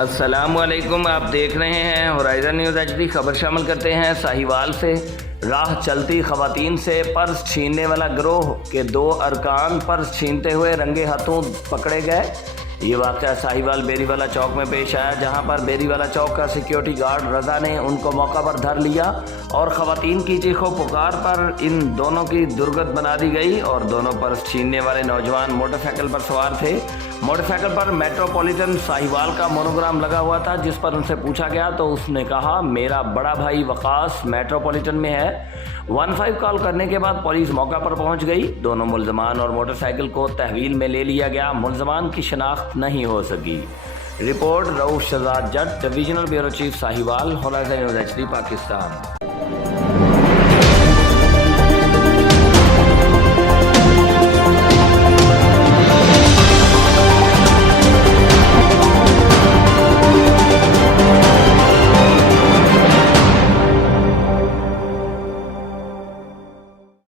अस्सलामुअलैकुम, आप देख रहे हैं होराइज़न न्यूज़ एचडी। खबर शामिल करते हैं साहिवाल से। राह चलती खवातीन से पर्स छीनने वाला गिरोह के 2 अरकान पर्स छीनते हुए रंगे हाथों पकड़े गए। ये वाक़या साहिवाल बेरीवाला चौक में पेश आया, जहां पर बेरीवाला चौक का सिक्योरिटी गार्ड रज़ा ने उनको मौका पर धर लिया और ख़वातीन की चीखों पुकार पर इन दोनों की दुर्गत बना दी गई और दोनों पर्स छीनने वाले नौजवान मोटरसाइकिल पर सवार थे। मोटरसाइकिल पर मेट्रोपॉलिटन साहिवाल का मोनोग्राम लगा हुआ था, जिस पर उनसे पूछा गया तो उसने कहा, मेरा बड़ा भाई वकास मेट्रोपॉलिटन में है। 15 कॉल करने के बाद पुलिस मौका पर पहुंच गई। दोनों मुल्ज़मान और मोटरसाइकिल को तहवील में ले लिया गया। मुल्ज़मान की शनाख्त नहीं हो सकी। Report Rauf Shahzad Jat, divisional bureau chief Sahiwal, Horizon News HD, Pakistan.